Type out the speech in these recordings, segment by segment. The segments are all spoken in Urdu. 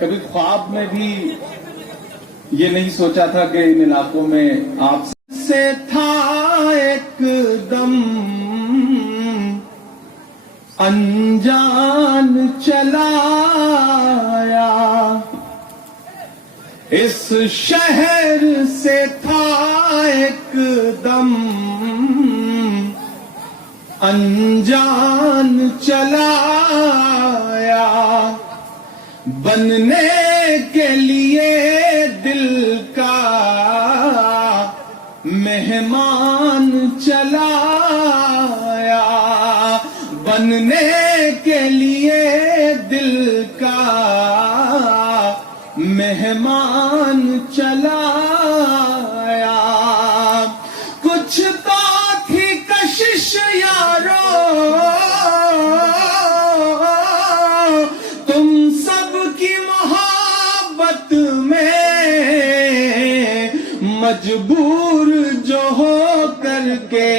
کبھی خواب میں بھی یہ نہیں سوچا تھا کہ ان علاقوں میں آپ سے تھا ایک دم انجان چلایا، اس شہر سے تھا ایک دم انجان چلایا، بننے کے لیے دل کا مہمان چلایا، بننے کے لیے دل کا مہمان چلایا، کچھ تو تھی کشش یارو تم سب کی محبت میں، مجبور جو ہو کر کے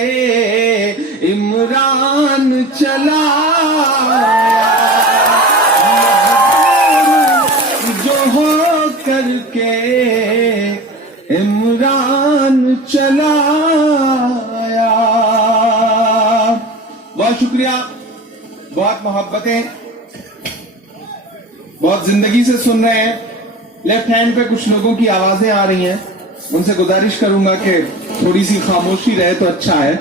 عمران چلایا، جو ہو کر کے عمران چلایا۔ بہت شکریہ، بہت محبتیں، بہت زندگی سے سن رہے ہیں۔ لیفٹ ہینڈ پہ کچھ لوگوں کی آوازیں آ رہی ہیں، ان سے گزارش کروں گا کہ تھوڑی سی خاموشی رہے تو اچھا ہے۔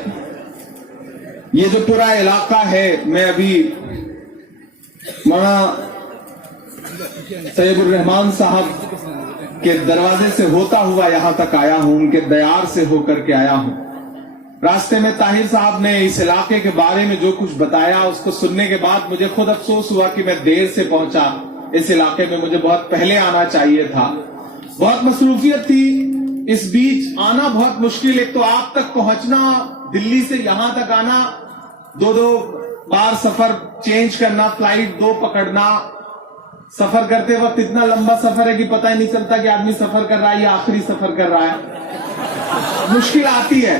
یہ جو پورا علاقہ ہے، میں ابھی مولانا طیب الرحمان صاحب کے دروازے سے ہوتا ہوا یہاں تک آیا ہوں، ان کے دیار سے ہو کر کے آیا ہوں۔ راستے میں طاہر صاحب نے اس علاقے کے بارے میں جو کچھ بتایا، اس کو سننے کے بعد مجھے خود افسوس ہوا کہ میں دیر سے پہنچا اس علاقے میں، مجھے بہت پہلے آنا چاہیے تھا، بہت مصروفیت تھی، اس بیچ آنا بہت مشکل، ایک تو آپ تک پہنچنا، دلی سے یہاں تک آنا، دو بار سفر چینج کرنا، فلائٹ 2 پکڑنا، سفر کرتے وقت اتنا لمبا سفر ہے کہ پتہ ہی نہیں چلتا کہ آدمی سفر کر رہا ہے یا آخری سفر کر رہا ہے، مشکل آتی ہے۔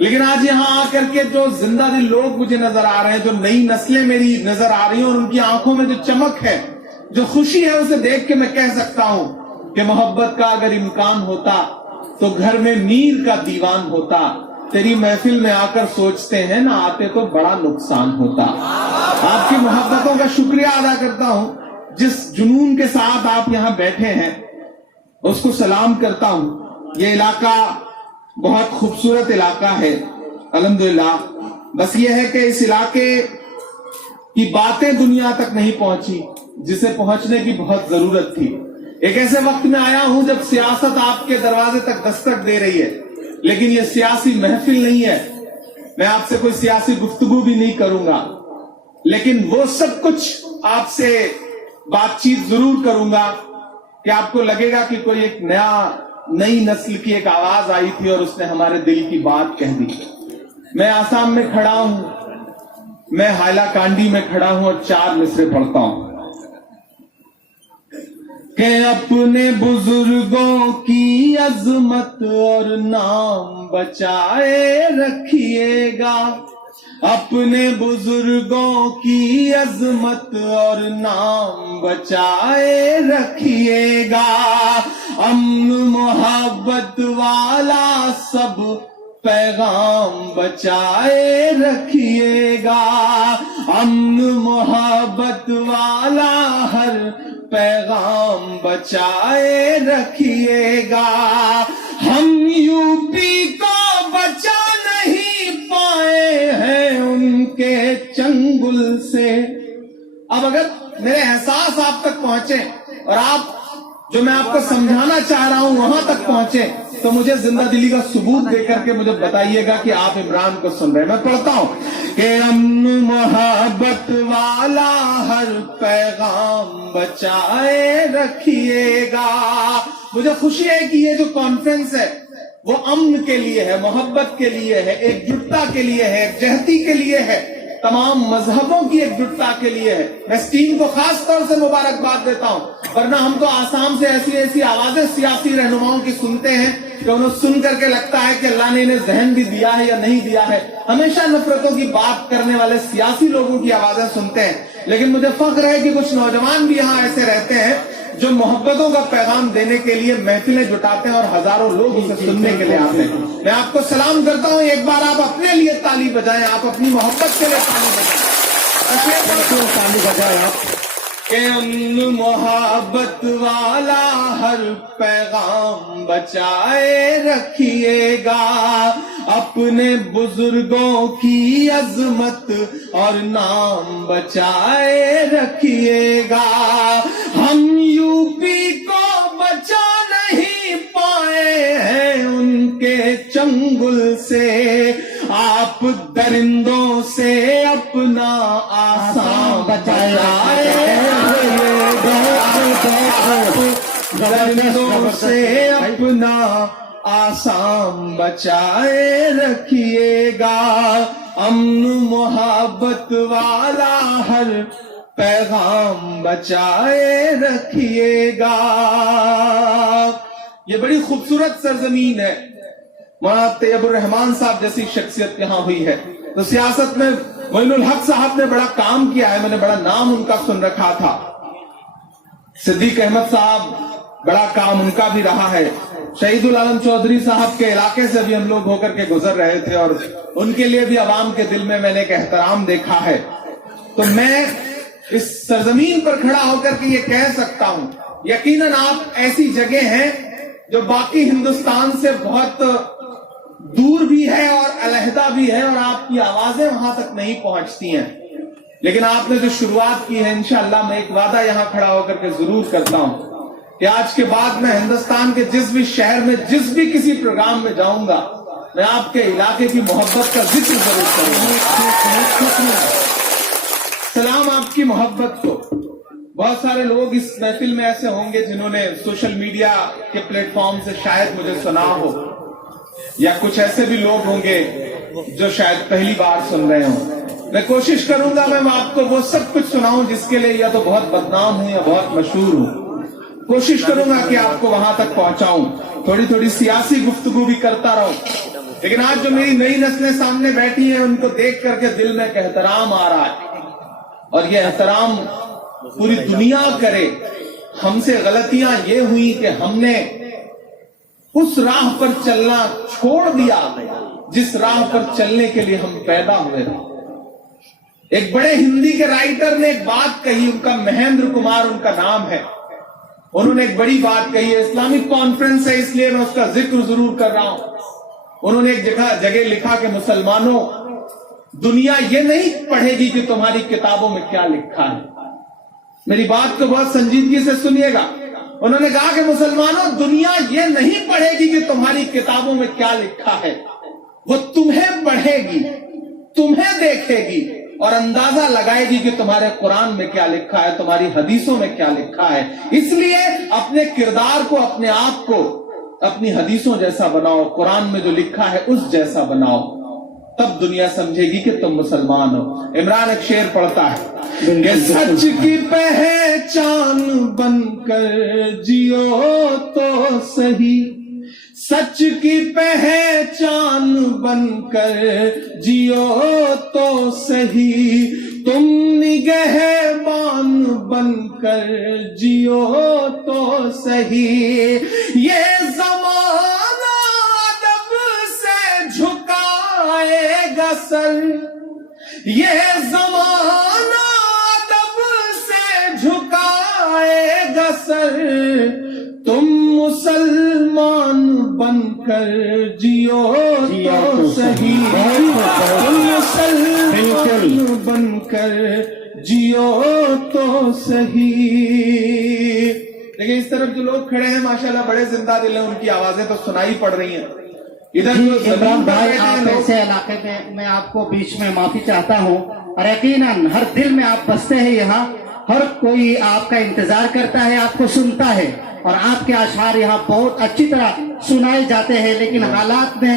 لیکن آج یہاں آ کر کے جو زندہ دل لوگ مجھے نظر آ رہے ہیں، جو نئی نسلیں میری نظر آ رہی ہیں، اور ان کی آنکھوں میں جو چمک ہے، جو خوشی ہے، اسے دیکھ کے میں کہہ سکتا ہوں کہ محبت کا اگر امکان ہوتا تو گھر میں میر کا دیوان ہوتا، تیری محفل میں آ کر سوچتے ہیں نہ آتے تو بڑا نقصان ہوتا۔ آپ کی محبتوں کا شکریہ ادا کرتا ہوں، جس جنون کے ساتھ آپ یہاں بیٹھے ہیں اس کو سلام کرتا ہوں۔ یہ علاقہ بہت خوبصورت علاقہ ہے الحمدللہ، بس یہ ہے کہ اس علاقے کی باتیں دنیا تک نہیں پہنچی جسے پہنچنے کی بہت ضرورت تھی۔ ایک ایسے وقت میں آیا ہوں جب سیاست آپ کے دروازے تک دستک دے رہی ہے، لیکن یہ سیاسی محفل نہیں ہے، میں آپ سے کوئی سیاسی گفتگو بھی نہیں کروں گا، لیکن وہ سب کچھ آپ سے بات چیت ضرور کروں گا کہ آپ کو لگے گا کہ کوئی ایک نئی نسل کی ایک آواز آئی تھی اور اس نے ہمارے دل کی بات کہہ دی۔ میں آسام میں کھڑا ہوں، میں ہائلا کانڈی میں کھڑا ہوں اور 4 مصرے پڑھتا ہوں کہ اپنے بزرگوں کی عظمت اور نام بچائے رکھیے گا، اپنے بزرگوں کی عظمت اور نام بچائے رکھیے گا، امن محبت والا سب پیغام بچائے رکھیے گا، امن محبت والا ہر پیغام بچائے رکھیے گا، ہم یو پی کو بچا نہیں پائے ہیں ان کے چنگل سے۔ اب اگر میرے احساس آپ تک پہنچے اور آپ جو میں آپ کو سمجھانا چاہ رہا ہوں وہاں تک پہنچے تو مجھے زندہ دلی کا ثبوت دے کر کے مجھے بتائیے گا کہ آپ عمران کو سن رہے ہیں۔ میں پڑھتا ہوں کہ امن محبت والا ہر پیغام بچائے رکھیے گا۔ مجھے خوشی ہے کہ یہ جو کانفرنس ہے وہ امن کے لیے ہے، محبت کے لیے ہے، ایک جٹتا کے لیے ہے، ایک جہتی کے لیے ہے، تمام مذہبوں کی ایک جٹتا کے لیے ہے۔ میں اس ٹیم کو خاص طور سے مبارکباد دیتا ہوں، ورنہ ہم تو آسام سے ایسی آوازیں سیاسی رہنماؤں کی سنتے ہیں کہ انہیں سن کر کے لگتا ہے کہ اللہ نے انہیں ذہن بھی دیا ہے یا نہیں دیا ہے۔ ہمیشہ نفرتوں کی بات کرنے والے سیاسی لوگوں کی آوازیں سنتے ہیں، لیکن مجھے فخر ہے کہ کچھ نوجوان بھی یہاں ایسے رہتے ہیں جو محبتوں کا پیغام دینے کے لیے محفلیں جٹاتے ہیں اور ہزاروں لوگ اسے سننے کے لیے آتے ہیں. میں آپ کو سلام کرتا ہوں. ایک بار آپ اپنے لیے تالی بجائیں, آپ اپنی محبت کے لیے تالی بجائیں آپ کہ امن محبت والا ہر پیغام بچائے رکھیے گا, اپنے بزرگوں کی عظمت اور نام بچائے رکھیے گا. ہم یو پی کو بچا نہیں پائے ہیں ان کے چنگل سے, آپ درندوں سے اپنا آسام بچائے درندوں سے اپنا آسام بچائے رکھیے گا, امن محبت والا ہر پیغام بچائے رکھیے گا. یہ بڑی خوبصورت سرزمین ہے. مولانا طیب الرحمان صاحب جیسی شخصیت یہاں ہوئی ہے. تو سیاست میں معین الحق صاحب نے بڑا کام کیا ہے, میں نے بڑا نام ان کا سن رکھا تھا. صدیق احمد صاحب بڑا کام ان کا بھی رہا ہے. شہید العالم چودھری صاحب کے علاقے سے بھی ہم لوگ ہو کر کے گزر رہے تھے اور ان کے لیے بھی عوام کے دل میں نے ایک احترام دیکھا ہے. تو میں اس سرزمین پر کھڑا ہو کر کے یہ کہہ سکتا ہوں, یقیناً آپ ایسی جگہ ہیں جو باقی ہندوستان سے بہت دور بھی ہے اور علیحدہ بھی ہے, اور آپ کی آوازیں وہاں تک نہیں پہنچتی ہیں. لیکن آپ نے جو شروعات کی ہے, انشاءاللہ میں ایک وعدہ یہاں کھڑا ہو کر کے ضرور کرتا ہوں کہ آج کے بعد میں ہندوستان کے جس بھی شہر میں جس بھی کسی پروگرام میں جاؤں گا, میں آپ کے علاقے کی محبت کا ذکر ضرور کروں گا. سلام آپ کی محبت کو. بہت سارے لوگ اس محفل میں ایسے ہوں گے جنہوں نے سوشل میڈیا کے پلیٹ فارم سے شاید مجھے سنا ہو, یا کچھ ایسے بھی لوگ ہوں گے جو شاید پہلی بار سن رہے ہوں. میں کوشش کروں گا میں آپ کو وہ سب کچھ سناؤں جس کے لیے یا تو بہت بدنام ہوں یا بہت مشہور ہوں. کوشش کروں گا کہ آپ کو وہاں تک پہنچاؤں. تھوڑی تھوڑی سیاسی گفتگو بھی کرتا رہوں. لیکن آج جو میری نئی نسلیں سامنے بیٹھی ہیں, ان کو دیکھ کر کے دل میں ایک احترام آ رہا ہے, اور یہ احترام پوری دنیا کرے. ہم سے غلطیاں یہ ہوئی کہ ہم نے اس راہ پر چلنا چھوڑ دیا جس راہ پر چلنے کے لیے ہم پیدا ہوئے تھے. ایک بڑے ہندی کے رائٹر نے ایک بات کہی, ان کا مہیندر کمار ان کا نام ہے. انہوں نے ایک بڑی بات کہی ہے. اسلامک کانفرنس ہے اس لیے میں اس کا ذکر ضرور کر رہا ہوں. انہوں نے ایک جگہ لکھا کہ مسلمانوں, دنیا یہ نہیں پڑھے گی کہ تمہاری کتابوں میں کیا لکھا ہے. میری بات کو بہت سنجیدگی سے سنیے گا. انہوں نے کہا کہ مسلمانوں, دنیا یہ نہیں پڑھے گی کہ تمہاری کتابوں میں کیا لکھا ہے, وہ تمہیں پڑھے گی, تمہیں دیکھے گی اور اندازہ لگائے گی کہ تمہارے قرآن میں کیا لکھا ہے, تمہاری حدیثوں میں کیا لکھا ہے. اس لیے اپنے کردار کو, اپنے آپ کو اپنی حدیثوں جیسا بناؤ, قرآن میں جو لکھا ہے اس جیسا بناؤ, تب دنیا سمجھے گی کہ تم مسلمان ہو. عمران ایک شعر پڑھتا ہے کہ سچ کی پہچان بن کر جیو تو صحیح, سچ کی پہچان بن کر جیو تو صحیح, تم نگہبان بن کر جیو تو صحیح. یہ زمانہ ادب سے جھکائے گا سر, یہ زمانہ ادب سے جھکائے گا سر, تم مسلمان بن کر جیو تو صحیح, تم مسلمان بن کر جیو تو صحیح. لیکن اس طرف جو لوگ کھڑے ہیں ماشاءاللہ بڑے زندہ دل ہیں, ان کی آوازیں تو سنائی پڑ رہی ہیں. ادھر عمران بھائی, آپ ایسے علاقے میں آپ کو بیچ میں معافی چاہتا ہوں, اور یقیناً ہر دل میں آپ بستے ہیں. یہاں ہر کوئی آپ کا انتظار کرتا ہے, آپ کو سنتا ہے, اور آپ کے اشعار یہاں بہت اچھی طرح سنائے جاتے ہیں. لیکن حالات نے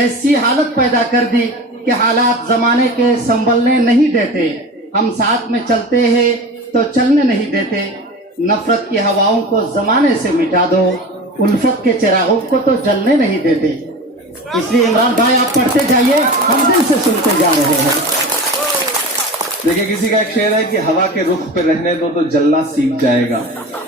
ایسی حالت پیدا کر دی کہ حالات زمانے کے سنبھلنے نہیں دیتے. ہم ساتھ میں چلتے ہیں تو چلنے نہیں دیتے. نفرت کی ہواؤں کو زمانے سے مٹا دو, الفت کے چراغوں کو تو جلنے نہیں دیتے. اس لیے عمران بھائی آپ پڑھتے جائیے, ہم دل سے سنتے جا رہے ہیں. دیکھیں کسی کا ایک شعر ہے کہ ہوا کے رخ پہ رہنے دو تو جلنا سیکھ جائے گا.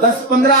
10-15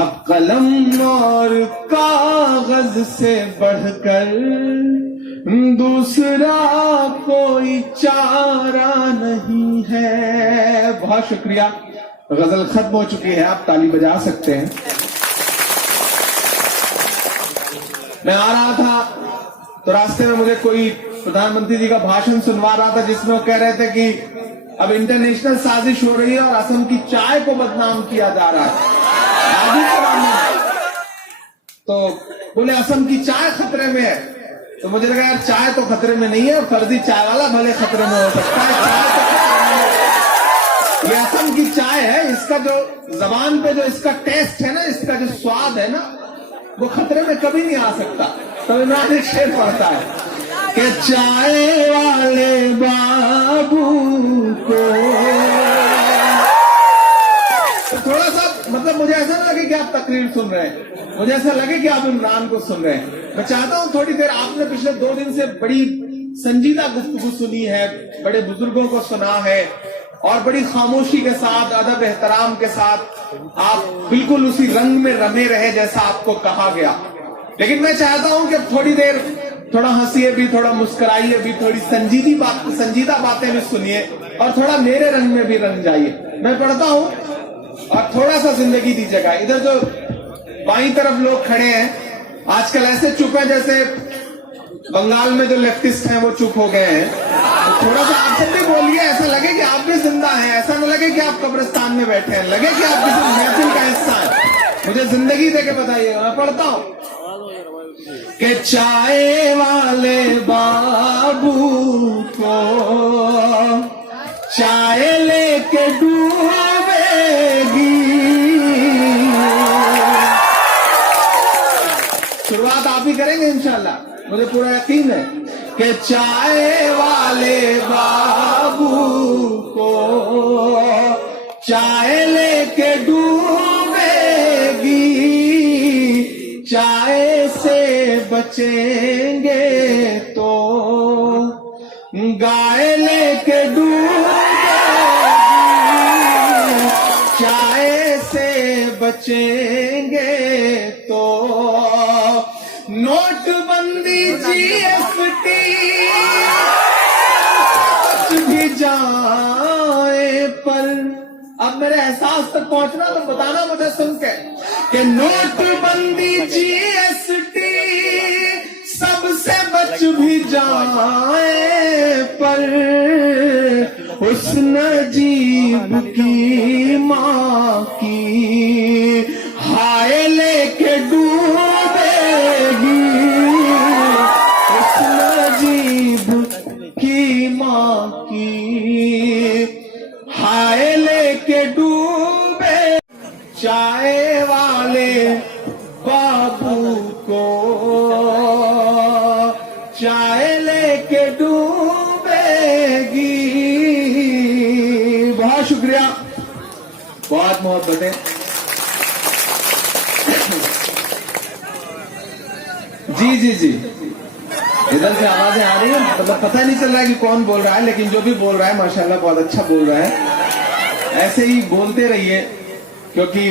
اب قلم اور کاغذ سے بڑھ کر دوسرا کوئی چارہ نہیں ہے. بہت شکریہ. غزل ختم ہو چکی ہے, آپ تالی بجا سکتے ہیں. میں آ رہا تھا تو راستے میں مجھے کوئی پردھان منتری جی کا بھاشن سنوا رہا تھا, جس میں وہ کہہ رہے تھے کہ اب انٹرنیشنل سازش ہو رہی ہے اور اسم کی چائے کو بدنام کیا جا رہا ہے. تو بولے اسم کی چائے خطرے میں ہے. تو مجھے لگا یار چائے تو خطرے میں نہیں ہے, فرضی چائے والا بھلے خطرے میں ہو سکتا ہے, چائے تو خطرے میں ہے. یہ اسم کی چائے ہے, اس کا جو زبان پہ جو اس کا ٹیسٹ ہے نا, اس کا جو سواد ہے نا, وہ خطرے میں کبھی نہیں آ سکتا. تو عمران ایک شعر پڑھتا ہے کہ چائے والے بابو کو. تو تھوڑا سا مطلب مجھے ایسا نہ لگے کہ آپ تقریر سن رہے ہیں, مجھے ایسا لگے کہ آپ عمران کو سن رہے ہیں. میں چاہتا ہوں تھوڑی دیر, آپ نے پچھلے 2 دن سے بڑی سنجیدہ گفتگو سنی ہے, بڑے بزرگوں کو سنا ہے, اور بڑی خاموشی کے ساتھ, ادب احترام کے ساتھ آپ بالکل اسی رنگ میں رمے رہے جیسا آپ کو کہا گیا. لیکن میں چاہتا ہوں کہ تھوڑی دیر تھوڑا ہنسیے بھی, تھوڑا مسکرائیے بھی, تھوڑی سنجیدہ باتیں بھی سنیے, اور تھوڑا میرے رنگ میں بھی رنگ جائیے. میں پڑھتا ہوں اور تھوڑا سا زندگی دیجیے گا. ادھر جو بائیں طرف لوگ کھڑے ہیں آج کل ایسے چپ ہیں جیسے بنگال میں جو لیفٹسٹ ہیں وہ چپ ہو گئے ہیں. تھوڑا سا آپ سب بھی بولیے, ایسا لگے کہ آپ بھی زندہ ہیں, ایسا نہ لگے کہ آپ قبرستان میں بیٹھے ہیں, لگے کہ آپ کسی محفل کا حصہ ہیں. مجھے زندگی دے کے بتائیے. میں پڑھتا ہوں کہ چائے والے بابو کو چائے لے کے ڈوبے گی. شروعات آپ ہی کریں گے انشاءاللہ, مجھے پورا یقین ہے کہ چائے والے بابو کو چائے لے کے ڈوبے گی. چائے سے بچیں گے تو گائے لے کے ڈوبے گی. چائے سے بچیں گے تو نوٹ بندی GST بھی جائے پر. اب میرے احساس تک پہنچنا تو بتانا مجھے سن کے کہ نوٹ بندی GST سب سے بچ بھی جائے پر حسن عجیب کی ماں کی ہائے لے کے ڈوبے گی. حسن عجیب کی ماں کی ہائے لے کے ڈوبے. چائے والے بابو کو چائے لے کے ڈوبے گی. بہت شکریہ, بہت محبتیں. جی ادھر سے آوازیں آ رہی ہیں, مطلب پتہ نہیں چل رہا ہے کہ کون بول رہا ہے, لیکن جو بھی بول رہا ہے ماشاءاللہ بہت اچھا بول رہا ہے. ایسے ہی بولتے رہیے, کیونکہ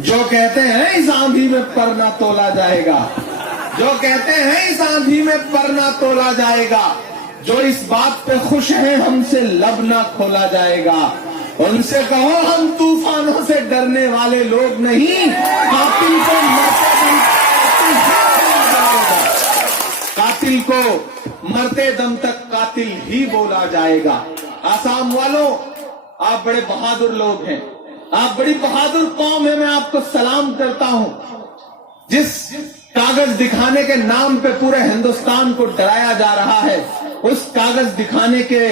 جو کہتے ہیں اس آندھی میں پر نہ تولا جائے گا, جو کہتے ہیں اس آندھی میں پر نہ تولا جائے گا, جو اس بات پہ خوش ہیں ہم سے لب نہ کھولا جائے گا, ان سے کہو ہم طوفانوں سے ڈرنے والے لوگ نہیں, قاتل کو مرتے دم تک قاتل ہی بولا جائے گا. آسام والوں, آپ بڑے بہادر لوگ ہیں, آپ بڑی بہادر قوم ہے. میں آپ کو سلام کرتا ہوں. جس کاغذ دکھانے کے نام پہ پورے ہندوستان کو ڈرایا جا رہا ہے, اس کاغذ دکھانے کے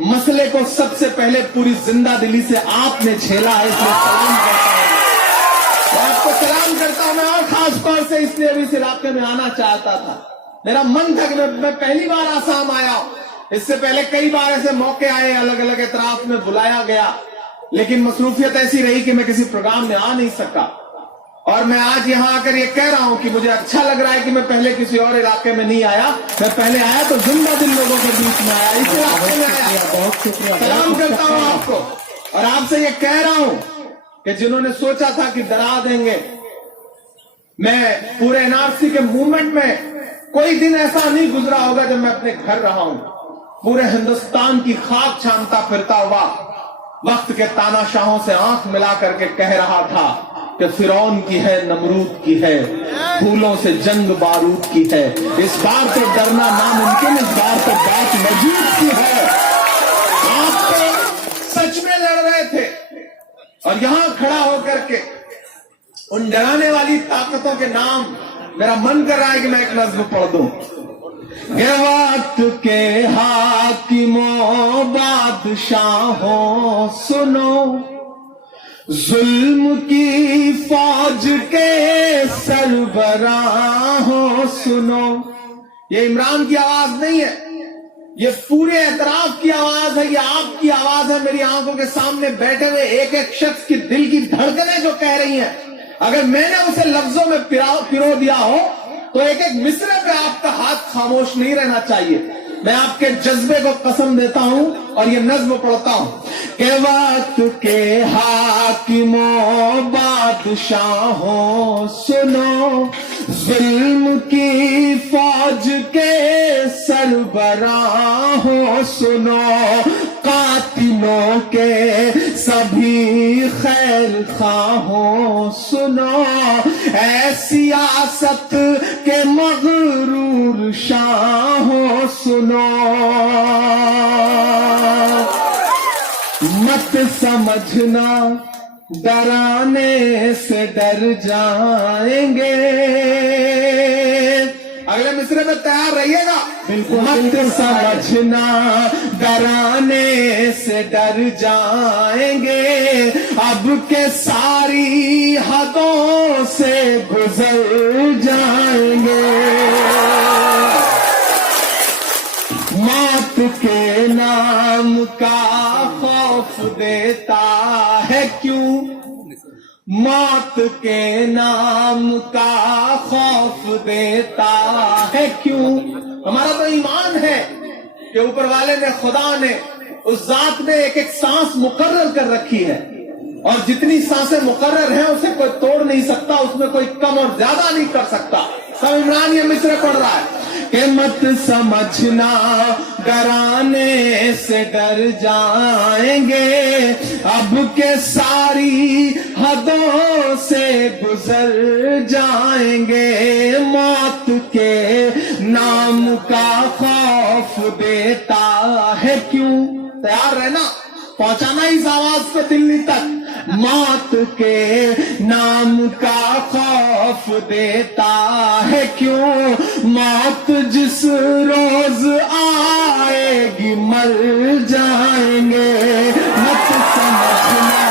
مسئلے کو سب سے پہلے پوری زندہ دلی سے آپ نے جھیلا ہے. اس لیے سلام کرتا ہوں, میں آپ کو سلام کرتا ہوں. میں اور خاص طور سے اس لیے بھی اس علاقے میں آنا چاہتا تھا. میرا من تھا کہ میں پہلی بار آسام آیا ہوں. اس سے پہلے کئی بار ایسے موقع آئے, الگ الگ اطراف میں بلایا گیا, لیکن مصروفیت ایسی رہی کہ میں کسی پروگرام میں آ نہیں سکا. اور میں آج یہاں آ کر یہ کہہ رہا ہوں کہ مجھے اچھا لگ رہا ہے کہ میں پہلے کسی اور علاقے میں نہیں آیا. میں پہلے آیا تو زندہ دل لوگوں کے بیچ میں آیا, اس علاقے میں آیا. بہت شکریہ. سلام کرتا ہوں آپ کو, اور آپ سے یہ کہہ رہا ہوں کہ جنہوں نے سوچا تھا کہ ڈرا دیں گے, میں پورے NRC کے موومنٹ میں کوئی دن ایسا نہیں گزرا ہوگا جب میں اپنے گھر رہا ہوں. پورے ہندوستان کی خاک چھانتا پھرتا ہوا وقت کے تاناشاہوں سے آنکھ ملا کر کے کہہ رہا تھا کہ فرعون کی ہے، نمرود کی ہے، پھولوں سے جنگ بارود کی ہے. اس بار تو ڈرنا ناممکن، اس بار تو بات موجود کی ہے. آپ تو سچ میں لڑ رہے تھے اور یہاں کھڑا ہو کر کے ان ڈرانے والی طاقتوں کے نام میرا من کر رہا ہے کہ میں ایک نظم پڑھ دوں. یہ وقت کے حاکموں بادشاہوں سنو، ظلم کی فوج کے سربراہوں سنو. یہ عمران کی آواز نہیں ہے، یہ پورے اعتراف کی آواز ہے، یہ آپ کی آواز ہے. میری آنکھوں کے سامنے بیٹھے ہوئے ایک ایک شخص کی دل کی دھڑکنیں جو کہہ رہی ہیں. اگر میں نے اسے لفظوں میں پرو دیا ہو تو ایک ایک مصرے پہ آپ کا ہاتھ خاموش نہیں رہنا چاہیے. میں آپ کے جذبے کو قسم دیتا ہوں اور یہ نظم پڑھتا ہوں کہ وقت کے حاکموں بادشاہوں سنو، ظلم کی فوج کے سربراہوں سنو، قاتلوں کے سبھی خیر خواہوں سنو، اے سیاست کے مغرور شاہوں سنو. مت سمجھنا ڈرانے سے ڈر جائیں گے. اگلے مصرے میں تیار رہیے گا. مت سمجھنا ڈرانے سے ڈر جائیں گے، اب کے ساری حدوں سے گزر جائیں گے. موت کے نام کا خوف دیتا ہے کیوں، موت کے نام کا خوف دیتا ہے کیوں. ہمارا تو ایمان ہے کہ اوپر والے نے، خدا نے، اس ذات نے ایک ایک سانس مقرر کر رکھی ہے اور جتنی سانسیں مقرر ہیں اسے کوئی توڑ نہیں سکتا، اس میں کوئی کم اور زیادہ نہیں کر سکتا. سب عمران یہ مصرے پڑھ رہا ہے کہ مت سمجھنا ڈرانے سے ڈر جائیں گے، اب کے ساری حدوں سے گزر جائیں گے. موت کے نام کا خوف دیتا ہے کیوں. تیار رہنا، پہنچانا اس آواز کو دلی تک. موت کے نام کا خوف دیتا ہے کیوں، موت جس روز آئے گی مر جائیں گے. مت سمجھنا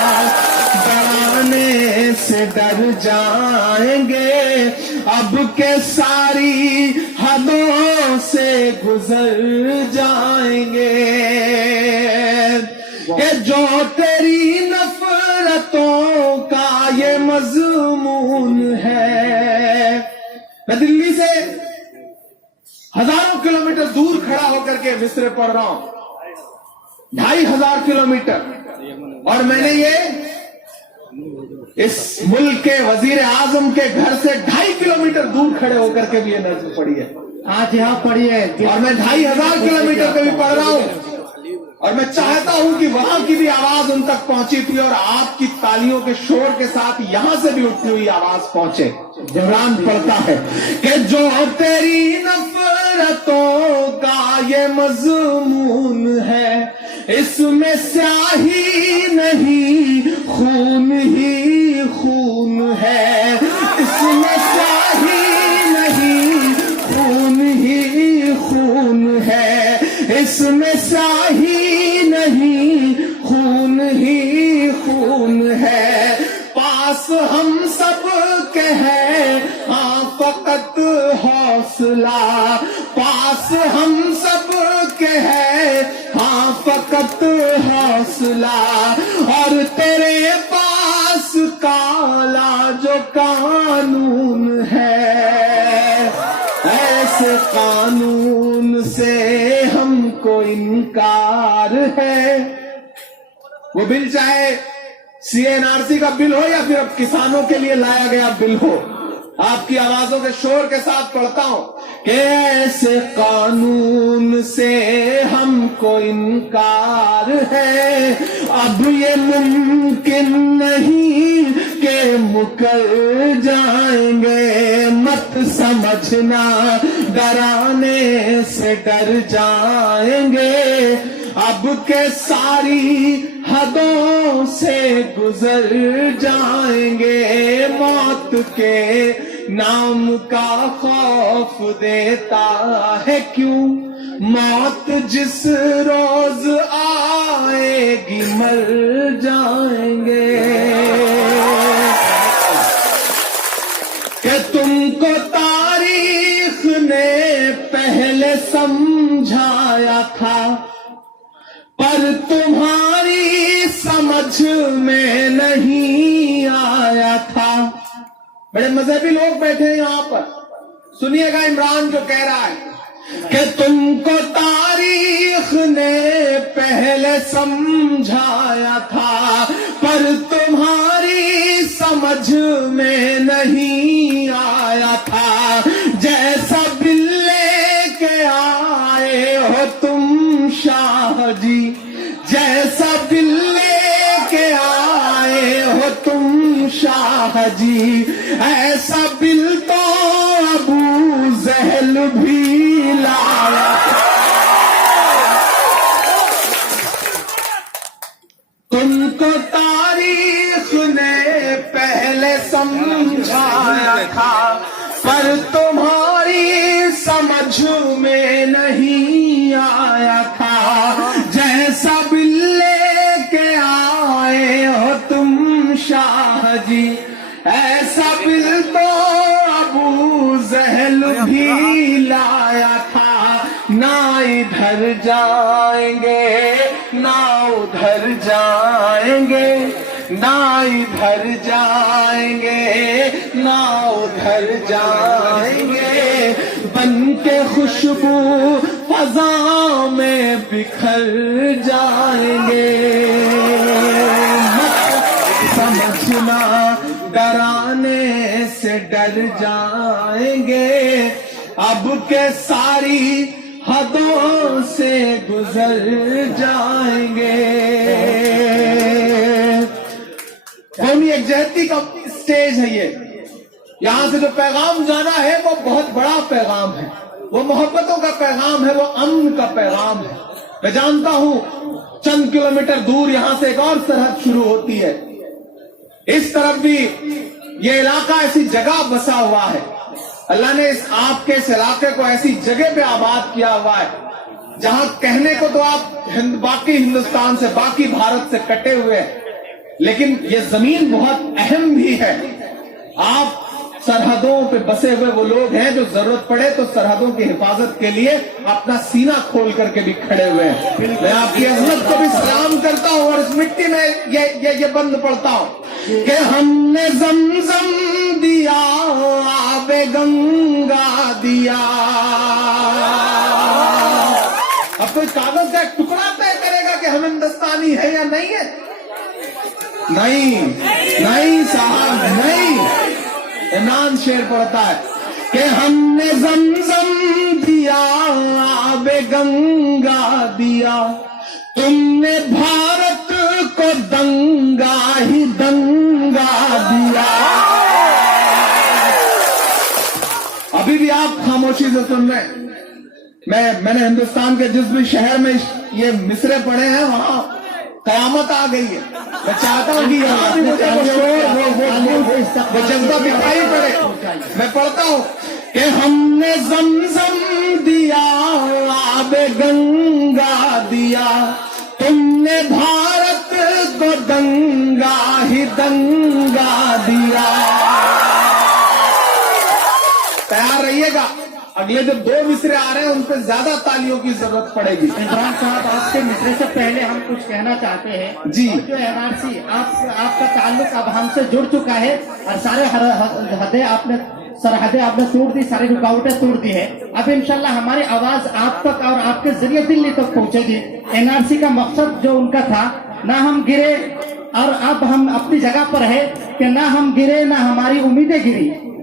ڈرانے سے ڈر جائیں گے، اب کے ساری حدوں سے گزر جائیں گے. کہ جو تیری نفرتوں کا یہ مضمون ہے. میں دلی سے ہزاروں کلومیٹر دور کھڑا ہو کر کے مصرے پڑھ رہا ہوں، 2500 کلومیٹر، اور میں نے یہ اس ملک کے وزیر اعظم کے گھر سے 2.5 کلومیٹر دور کھڑے ہو کر کے بھی یہ نظم پڑھی ہے. آج یہاں پڑھیے. اور میں 2500 کلومیٹر پہ بھی پڑھ رہا ہوں اور میں چاہتا ہوں کہ وہاں کی بھی آواز ان تک پہنچی تھی اور آپ کی تالیوں کے شور کے ساتھ یہاں سے بھی اٹھتی ہوئی آواز پہنچے. عمران پڑھتا ہے کہ جو تیری نفرتوں کا یہ مضمون ہے، اس میں سیاہی نہیں خون ہی خون ہے، اس میں سیاہی نہیں خون ہی خون ہے، اس میں سیاہی نہیں خون ہی خون ہے. پاس ہم سب کے ہے ہاں فقط حوصلہ، پاس ہم سب کے ہے ہاں فقط حوصلہ، اور تیرے پاس کالا جو قانون ہے، ایسے قانون سے ہم کو انکار ہے. وہ بل چاہے CNRC کا بل ہو یا پھر اب کسانوں کے لیے لایا گیا بل ہو، آپ کی آوازوں کے شور کے ساتھ پڑھتا ہوں کہ ایسے قانون سے ہم کو انکار ہے، اب یہ ممکن نہیں کہ مکر جائیں گے، مت سمجھنا ڈرانے سے ڈر جائیں گے، اب کے ساری حدوں سے گزر جائیں گے، موت کے نام کا خوف دیتا ہے کیوں، موت جس روز آئے گی مر جائیں گے، کہ تم کو تاریخ نے پہلے سمجھایا تھا پر تمہاری سمجھ میں نہیں آیا تھا۔ بڑے مذہبی لوگ بیٹھے ہیں یہاں پر، سنیے گا عمران جو کہہ رہا ہے کہ تم کو تاریخ نے پہلے سمجھایا تھا پر تمہاری سمجھ میں نہیں آیا تھا، جیسا بل لے کے آئے ہو تم شاہ جی، جیسا بل لے کے آئے ہو تم شاہ جی، ایسا بل تو ابو جہل بھی لایا، تم کو تاریخ نے پہلے سمجھایا تھا پر تمہاری سمجھ میں نہیں آیا تھا، جیسا بل لے کے آئے ہو تم شاہ جی، ایسا بل تو ابو جہل بھی لایا تھا، نہ ادھر جائیں گے نہ ادھر جائیں گے، نہ ادھر جائیں گے نہ ادھر جائیں گے، بن کے خوشبو فضا میں بکھر جائیں گے، مت سمجھنا ڈرانے سے ڈر جائیں گے، اب کے ساری حدوں سے گزر جائیں گے۔ قومی یکجہتی کا سٹیج ہے یہ، یہاں سے جو پیغام جانا ہے وہ بہت بڑا پیغام ہے، وہ محبتوں کا پیغام ہے، وہ امن کا پیغام ہے۔ میں جانتا ہوں چند کلومیٹر دور یہاں سے ایک اور سرحد شروع ہوتی ہے، اس طرف بھی یہ علاقہ ایسی جگہ بسا ہوا ہے، اللہ نے آپ کے اس علاقے کو ایسی جگہ پہ آباد کیا ہوا ہے جہاں کہنے کو تو آپ باقی ہندوستان سے باقی بھارت سے کٹے ہوئے ہیں، لیکن یہ زمین بہت اہم بھی ہے۔ آپ سرحدوں پہ بسے ہوئے وہ لوگ ہیں جو ضرورت پڑے تو سرحدوں کی حفاظت کے لیے اپنا سینہ کھول کر کے بھی کھڑے ہوئے ہیں۔ میں آپ کی عظمت کو بھی سلام کرتا ہوں اور اس مٹی میں یہ بند پڑتا ہوں کہ ہم نے زمزم دیا، آب گنگا دیا۔ اب کوئی کاغذ کا ایک ٹکڑا طے کرے گا کہ ہم ہندوستانی ہے یا نہیں ہے؟ نہیں صاحب نہیں۔ عمران شعر پڑھتا ہے کہ ہم نے زمزم دیا، آب گنگا دیا، تم نے بھارت کو دنگا ہی دنگا دیا۔ ابھی بھی آپ خاموشی سے سن رہے ہیں، میں نے ہندوستان کے جس بھی شہر میں یہ مصرے پڑھے ہیں وہاں قیامت آ گئی ہے۔ میں چاہتا ہوں کہ یہاں بھی مجھے وہ جذبہ دکھائی پڑے۔ میں پڑھتا ہوں کہ ہم نے زمزم دیا، آب گنگا دیا، تم نے بھارت کو دنگا ہی دنگا دیا۔ تیار رہیے گا، اگلے جو دو مصرے آ رہے ہیں ان پہ زیادہ تالیوں کی ضرورت پڑے گی۔ عمران صاحب آپ کے مصرے سے پہلے ہم کچھ کہنا چاہتے ہیں جی۔ جو NRC آپ کا تعلق اب ہم سے جڑ چکا ہے اور سارے سرحدیں آپ نے توڑ دی، ساری رکاوٹیں توڑ دی ہے۔ اب انشاءاللہ ہماری آواز آپ تک اور آپ کے ذریعے دلی تک پہنچے گی۔ NRC کا مقصد جو ان کا تھا، نہ ہم گرے اور اب ہم اپنی جگہ پر ہے کہ نہ ہم گرے نہ ہماری امیدیں گری،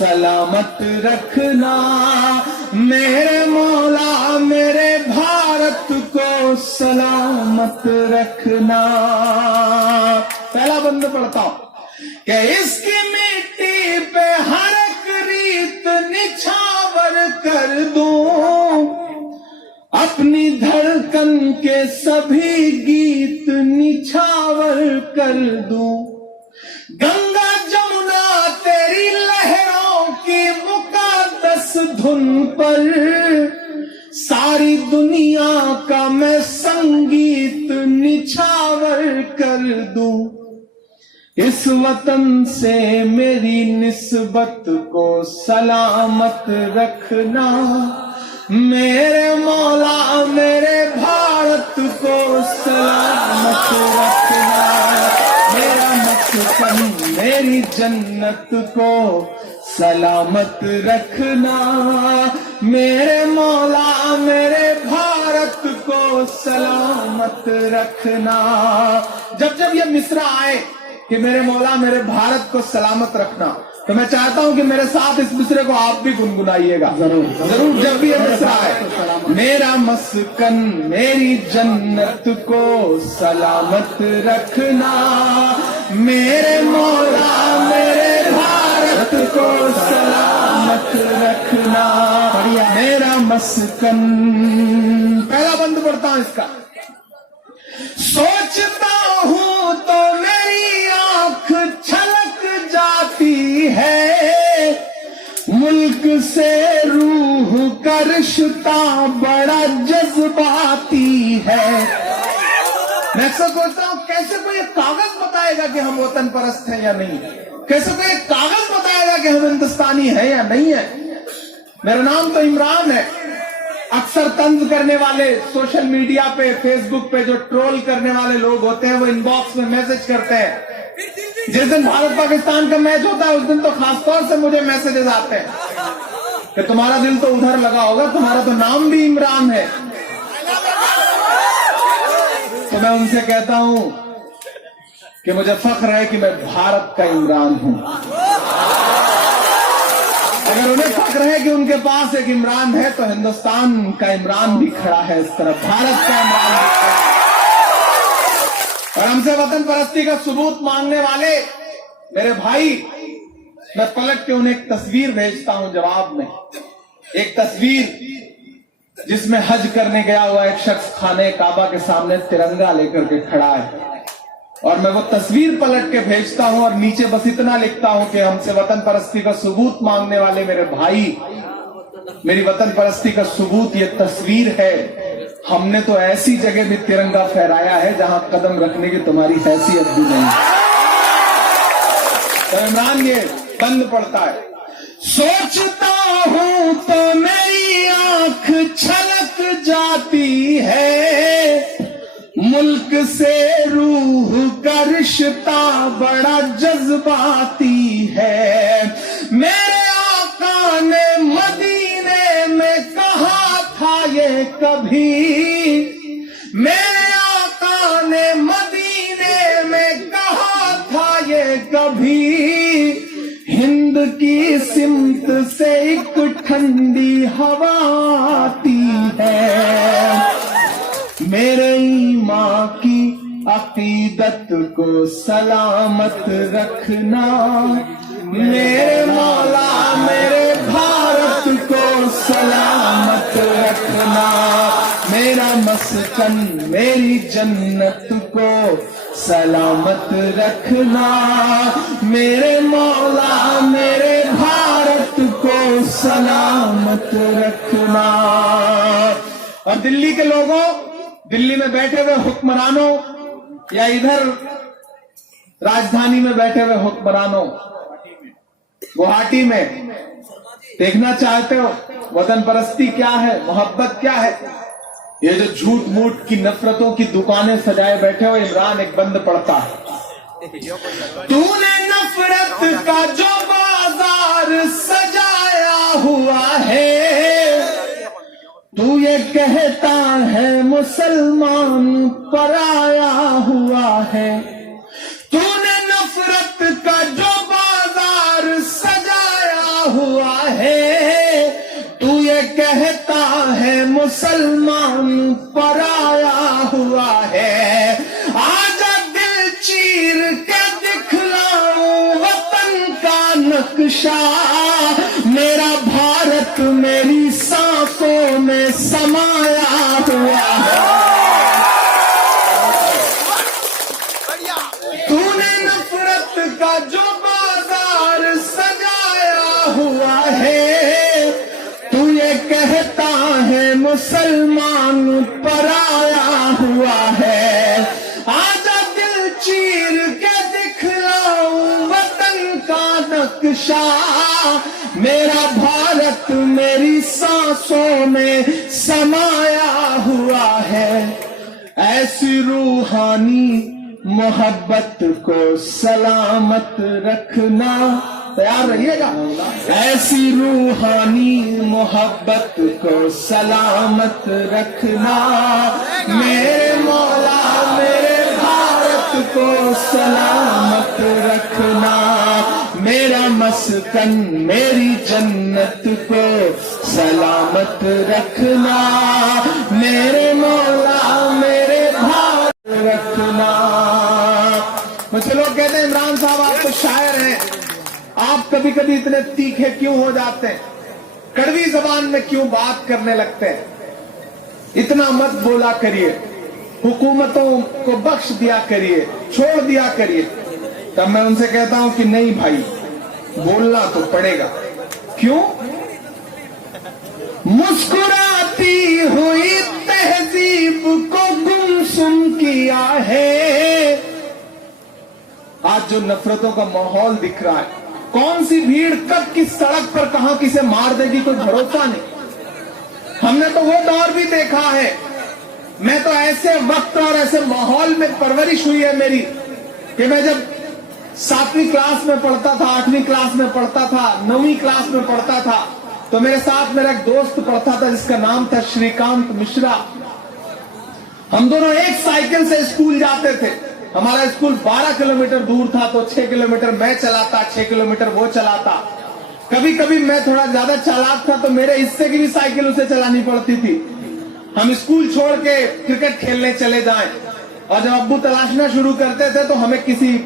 سلامت رکھنا میرے مولا میرے بھارت کو سلامت رکھنا. پہلا بند پڑھتا ہوں کہ اس کی مٹی پہ ہر ایک ریت نچھاور کر دوں, اپنی دھڑکن کے سبھی گیت نچھاور کر دوں. گنگا جمنا تیری لہروں کی مقدس دھن پر ساری دنیا کا میں سنگیت نچھاور کر دوں. اس وطن سے میری نسبت کو سلامت رکھنا میرے مولا میرے بھارت کو سلامت رکھنا. میرا مسکن میری جنت کو سلامت رکھنا میرے مولا میرے بھارت کو سلامت رکھنا. جب جب یہ مصرع آئے کہ میرے مولا میرے بھارت کو سلامت رکھنا, تو میں چاہتا ہوں کہ میرے ساتھ اس مصرے کو آپ بھی گنگنائیے گا ضرور جب بھی یہ مصرع آئے. میرا مسکن میری جنت کو سلامت رکھنا میرے مولا میرے بھارت کو سلامت رکھنا. میرا مسکن, پہلا بند پڑھتا ہوں اس کا. سوچتا ہوں تو میری آنکھ چھلک جاتی ہے, ملک سے روح کا رشتہ بڑا جذباتی ہے. میں اکثر سوچتا ہوں کیسے کوئی ایک کاغذ بتائے گا کہ ہم وطن پرست ہیں یا نہیں, کیسے کوئی ایک کاغذ بتائے گا کہ ہم ہندوستانی ہیں یا نہیں ہے. میرا نام تو عمران ہے. اکثر طنز کرنے والے سوشل میڈیا پہ فیس بک پہ جو ٹرول کرنے والے لوگ ہوتے ہیں وہ ان باکس میں میسج کرتے ہیں. جس دن بھارت پاکستان کا میچ ہوتا ہے اس دن تو خاص طور سے مجھے میسجز آتے ہیں کہ تمہارا دل تو ادھر لگا ہوگا, تمہارا تو نام بھی عمران ہے. تو میں ان سے کہتا ہوں کہ مجھے فخر ہے کہ میں بھارت کا عمران ہوں. اگر انہیں فخر ہے کہ ان کے پاس ایک عمران ہے تو ہندوستان کا عمران بھی کھڑا ہے اس طرف, بھارت کا عمران بھی کھڑا ہے. اور ہم سے وطن پرستی کا ثبوت مانگنے والے میرے بھائی, میں پلٹ کے انہیں ایک تصویر بھیجتا ہوں جواب میں. ایک تصویر جس میں حج کرنے گیا ہوا ایک شخص خانہ کعبہ کے سامنے ترنگا لے کر کے کھڑا ہے, اور میں وہ تصویر پلٹ کے بھیجتا ہوں اور نیچے بس اتنا لکھتا ہوں کہ ہم سے وطن پرستی کا ثبوت مانگنے والے میرے بھائی, میری وطن پرستی کا ثبوت یہ تصویر ہے. ہم نے تو ایسی جگہ بھی ترنگا پھہرایا ہے جہاں قدم رکھنے کی تمہاری حیثیت بھی نہیں. تو عمران یہ بند پڑتا ہے. سوچتا ہوں تو میری آنکھ چھلک جاتی ہے, ملک سے روح کا رشتہ بڑا جذباتی ہے. میرے آقا نے مدینے میں کہا تھا یہ کبھی, میرے آقا نے مدینے میں کہا تھا یہ کبھی, ہند کی سمت سے ایک ٹھنڈی ہوا آتی ہے. میرے ایمان کی عقیدت کو سلامت رکھنا میرے مولا میرے بھارت کو سلامت رکھنا. میرا مسکن میری جنت کو سلامت رکھنا میرے مولا میرے بھارت کو سلامت رکھنا. اور دلی کے لوگوں, دلی میں بیٹھے ہوئے حکمرانوں یا ادھر راجدھانی میں بیٹھے ہوئے حکمرانوں, گوہاٹی میں دیکھنا چاہتے ہو وطن پرستی کیا ہے, محبت کیا ہے. یہ جو جھوٹ موٹ کی نفرتوں کی دکانیں سجائے بیٹھے ہو, عمران ایک بند پڑتا ہے. تو نے نفرت کا جو بازار سجایا ہوا ہے, تو یہ کہتا ہے مسلمان پرایا ہوا ہے. تو نے نفرت کا جو بازار سجایا ہے تو یہ کہتا ہے مسلمان پرایا ہوا ہے آجا دل چیر کے دکھلاؤں وطن کا نقشہ میرا بھارت میری سانسوں میں سمایا ہوا ہے تو نے نفرت کا جو بازار سجایا ہوا ہے تو یہ کہتا ہے مسلمان پرایا ہوا ہے آجا دل چیر کے دکھلاؤں وطن کا نقشہ میرا بھارت میری سانسوں میں سمایا ہوا ہے ایسی روحانی محبت کو سلامت رکھنا تیار رہیے گا ایسی روحانی محبت کو سلامت رکھنا میرے مولا میرے بھارت کو سلامت رکھنا میرا مسکن میری جنت کو سلامت رکھنا میرے مولا میرے بھارت رکھنا مجھے لوگ کہتے ہیں عمران صاحب آپ تو شاعر ہیں آپ کبھی کبھی اتنے تیکھے کیوں ہو جاتے ہیں کڑوی زبان میں کیوں بات کرنے لگتے ہیں اتنا مت بولا کریے حکومتوں کو بخش دیا کریے چھوڑ دیا کریے تب میں ان سے کہتا ہوں کہ نہیں بھائی بولنا تو پڑے گا کیوں مسکراتی ہوئی تہذیب کو گمسم کیا ہے آج جو نفرتوں کا ماحول دکھ رہا ہے کون سی بھیڑ کب کس سڑک پر کہاں کسے مار دے گی کوئی بھروسہ نہیں ہم نے تو وہ دور بھی دیکھا ہے میں تو ایسے وقت اور ایسے ماحول میں پرورش ہوئی ہے میری کہ میں جب 7ویں کلاس میں پڑھتا تھا 8ویں کلاس میں پڑھتا تھا 9ویں کلاس میں پڑھتا تھا تو میرے ساتھ میرا ایک دوست پڑھتا تھا جس کا نام تھا شری کانت مشرا ہم دونوں ایک سائیکل سے اسکول جاتے تھے ہمارا اسکول 12 کلومیٹر دور تھا تو 6 کلومیٹر میں چلاتا 6 کلومیٹر وہ چلاتا کبھی کبھی میں تھوڑا زیادہ چالاک تھا تو میرے حصے کی بھی سائیکل اسے چلانی پڑتی تھی ہم اسکول چھوڑ کے کرکٹ کھیلنے چلے جائیں اور جب ابو تلاشنا شروع کرتے تھے تو ہمیں کسی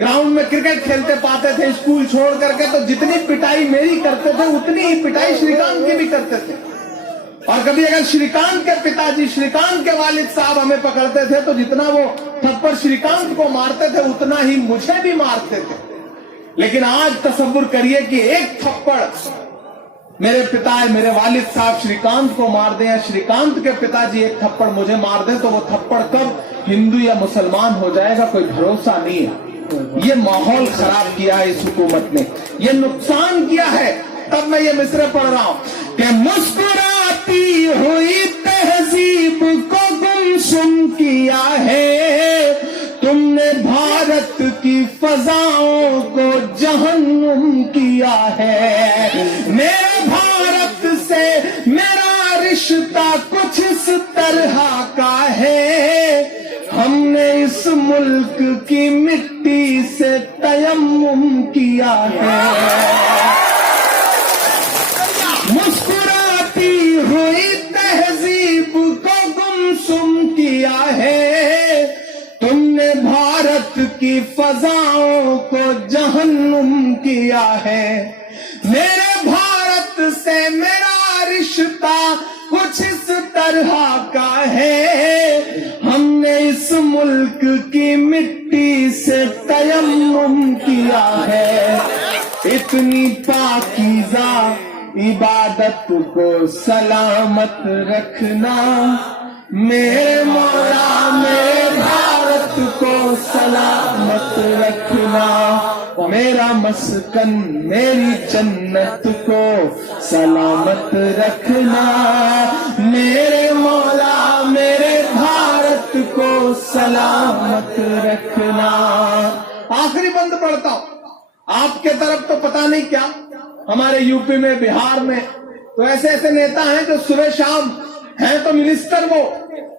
گراؤنڈ میں کرکٹ کھیلتے پاتے تھے اسکول چھوڑ کر کے تو جتنی پٹائی میری کرتے تھے اتنی ہی پٹائی شری کانت کی بھی کرتے تھے اور کبھی اگر شری کانت کے پتا جی شری کانت کے والد صاحب ہمیں پکڑتے تھے تو جتنا وہ تھپڑ شری کانت کو مارتے تھے اتنا ہی مجھے بھی مارتے تھے لیکن آج تصور کریے کہ ایک تھپڑ میرے پتا میرے والد صاحب شری کانت کو مار دیں یا شری کانت کے پتا جی ایک تھپڑ مجھے مار دیں تو وہ تھپڑ کب ہندو یا مسلمان ہو جائے گا کوئی بھروسہ نہیں ہے یہ ماحول خراب کیا ہے اس حکومت نے یہ نقصان کیا ہے تب میں یہ مصرع پڑھ رہا ہوں کہ مسکراتی ہوئی تہذیب کو گمسم کیا ہے تم نے بھارت کی فضاؤں کو جہنم کیا ہے میرے بھارت سے میرا رشتہ کچھ اس طرح کا ہے ہم نے اس ملک کی مٹی سے تیمم کیا ہے مسکراتی ہوئی تہذیب کو گمسم کیا ہے تم نے بھارت کی فضاؤں کو جہنم کیا ہے میرے بھارت سے میرا رشتہ کچھ اس طرح کا ہے ہم نے اس ملک کی مٹی سے تیمم کیا ہے اتنی پاکیزہ عبادت کو سلامت رکھنا میرے مولا میرے بھارت کو سلامت رکھنا میرا مسکن میری جنت کو سلامت رکھنا میرے مولا میرے بھارت کو سلامت رکھنا آخری بند پڑھتا ہوں آپ کے طرف تو پتہ نہیں کیا ہمارے یو پی میں بہار میں تو ایسے ایسے نیتا ہیں جو صبح شام ہیں تو منسٹر وہ